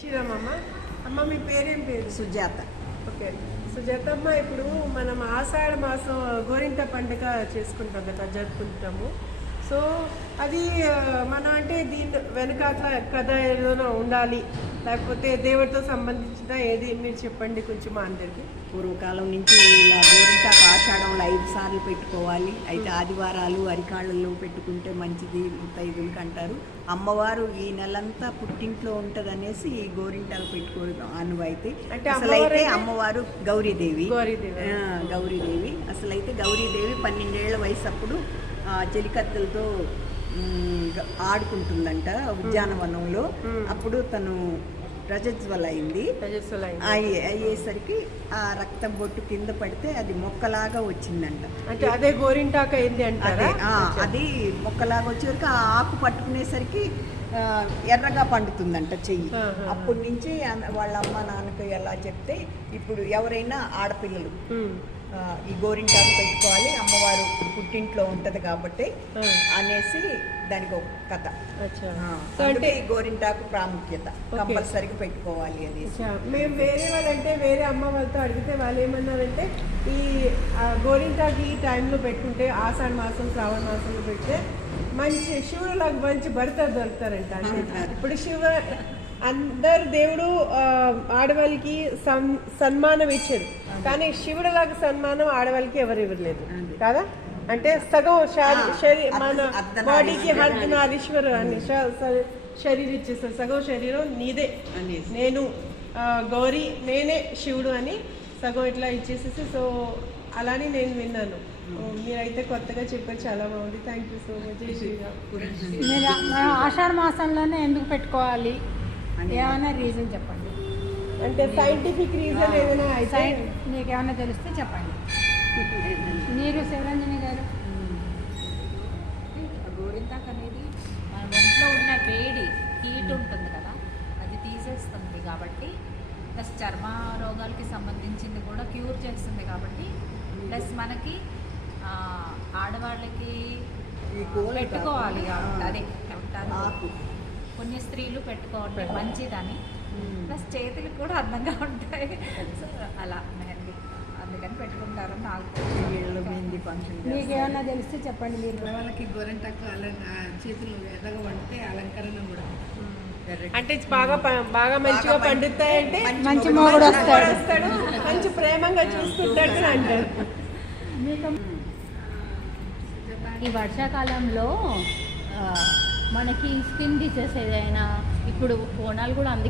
శ్రీరామమ్మ. అమ్మ మీ పేరేం పేరు? సుజాత. ఓకే సుజాతమ్మ, ఇప్పుడు మనం ఆషాఢ మాసం గోరింట పండుగ చేసుకుంటాం కదా, జరుపుకుంటాము. సో అది మనం అంటే దీని వెనకాల కథ ఏదైనా ఉండాలి, లేకపోతే దేవుడితో సంబంధించిన ఏది మీరు చెప్పండి కొంచెం మా అందరికి. పూర్వకాలం నుంచి ఇలా గోరింటాకు ఆషాఢంలో 5 సార్లు పెట్టుకోవాలి. అయితే ఆదివారాలు అరికాళ్ళల్లో పెట్టుకుంటే మంచిది ముత్తైదులకు అంటారు. అమ్మవారు ఈ నెలంతా పుట్టింట్లో ఉంటదనేసి ఈ గోరింటాకు పెట్టుకోవడం అనువైతే. అసలైతే అమ్మవారు గౌరీదేవి. గౌరీదేవి అసలైతే గౌరీదేవి 12 ఏళ్ల వయసు అప్పుడు చెలికత్తెలతో ఆడుకుంటుందంట ఉద్యానవనంలో. అప్పుడు తను రజస్వల అయింది. అయ్యేసరికి ఆ రక్తం బొట్టు కింద పడితే అది మొక్కలాగా వచ్చిందంట. అంటే అదే గోరింటాకు అయింది అంటే అది మొక్కలాగా వచ్చేసరికి ఆ ఆకు పట్టుకునేసరికి ఎర్రగా పండుతుందంట చెయ్యి. అప్పటి నుంచి వాళ్ళ అమ్మ నాన్నకు ఎలా చెప్తే ఇప్పుడు ఎవరైనా ఆడపిల్లలు ఈ గోరింటాకు పెట్టుకోవాలి, అమ్మవారు పుట్టింట్లో ఉంటది కాబట్టి అనేసి దానికి ఒక కథ. అంటే ఈ గోరింటాకు ప్రాముఖ్యత కంపల్సరీగా పెట్టుకోవాలి అనేసి. మేము వేరే వాళ్ళంటే వేరే అమ్మ వాళ్ళతో అడిగితే వాళ్ళు ఏమన్నారంటే ఈ గోరింటాకు ఈ టైంలో పెట్టుకుంటే ఆషాఢ మాసం శ్రావణ మాసంలో పెడితే మంచి శివుడులాగా మంచి భర్త దొరుకుతారంట. ఇప్పుడు అందరు దేవుడు ఆడవాళ్ళకి సన్మానం ఇచ్చారు, కానీ శివుడిలాగా సన్మానం ఆడవాళ్ళకి ఎవరు ఇవ్వలేదు కదా. అంటే సగం మన బాడీకి హర్ధనారీశ్వరు అని శరీరం ఇచ్చేస్తారు, సగం శరీరం నీదే, నేను గౌరీ నేనే శివుడు అని సగం ఇట్లా ఇచ్చేసేసి. సో అలానే నేను విన్నాను. మీరైతే కొత్తగా చెప్పారు, చాలా బాగుంది. Thank you so much. జై శ్రీరామ్. ఆషాఢ మాసంలోనే ఎందుకు పెట్టుకోవాలి, ఏమైనా రీజన్ చెప్పండి. అంటే సైంటిఫిక్ రీజన్ ఏదైనా అయితే మీకు ఏమైనా తెలిస్తే చెప్పండి. మీరు శివరంజని గారు. గోరింటాకు అనేది మన ఒంట్లో ఉన్న వేడి హీట్ ఉంటుంది కదా, అది తీసేస్తుంది కాబట్టి, ప్లస్ చర్మ రోగాలకి సంబంధించింది కూడా క్యూర్ చేస్తుంది కాబట్టి, ప్లస్ మనకి ఆడవాళ్ళకి పెట్టుకోవాలి కాబట్టి అదే ఉంటారు కొన్ని స్త్రీలు పెట్టుకోవాలి మంచిదని, ప్లస్ చేతులు కూడా అందంగా ఉంటాయి. సో అలా మెహందీ అందుకని పెట్టుకుంటారని నాకు. మీకు ఏమన్నా తెలిస్తే చెప్పండి. మీరు వాళ్ళకి గోరింటాకు చేతులు ఎర్రగా పండితే అలంకరణ కూడా అంటే బాగా మంచిగా పండుతాయంటే మంచి మొగుడు వస్తాడు, మంచి ప్రేమంగా చూసుకుంటాడు అంటారు. ఈ వర్షాకాలంలో మనకి స్కిన్ డిసీజ్ ఏదైనా, ఇప్పుడు బోనాలు కూడా అందుకే